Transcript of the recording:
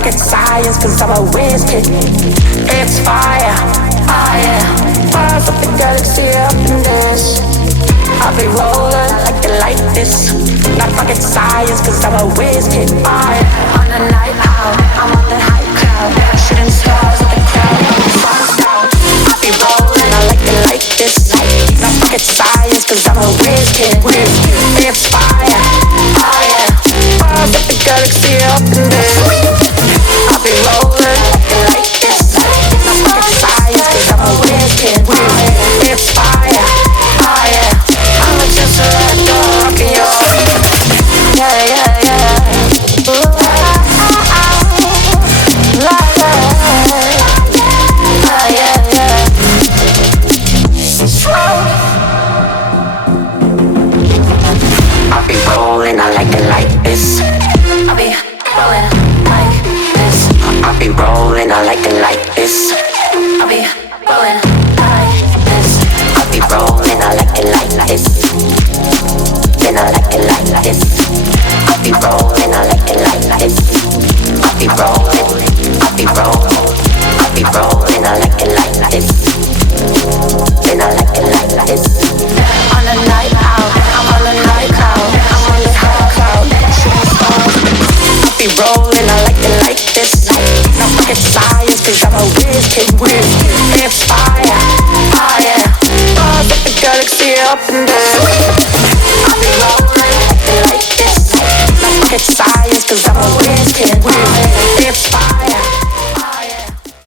rocket science, cause I'm a whiz kid. It's fire, oh yeah. Bars of the galaxy up in this. I'll be rolling like it like this. Not rocket science, cause I'm a whiz kid. Oh yeah. On a night out, I'm on the high cloud, shooting stars with the crowd on the sun's down. I'll be rolling, I like it like this. Not rocket science, cause I'm a whiz kid. It's fire, oh yeah. Bars of the galaxy up in this. I'll be rolling like this. Not rocket science, cause I'm a whiz kid. It's fire, oh yeah. I'm just a dog in your. Yeah, yeah, yeah. Ooh, la, la, oh, yeah, yeah. I'll be rolling, I like it like this. I'll be rolling like this. I'll be rolling, I like it like this. I'll be rolling like this. I'll be rolling, I like it like this. Then I like it like this. I'll be rolling, I like it like this. I'll be rolling, I'll be rolling, I'll be rolling, I like it like this. Then I like it like this. On a night out, I'm on a night cloud, I'm on the high cloud, shooting stars. I'll be rolling, I like it like this. Not rocket science, cause I'm a whiz kid. It's fire, oh yeah. Bars of the galaxy up in there. I'll be rolling like this. Not rocket science, cause I'm a whiz kid.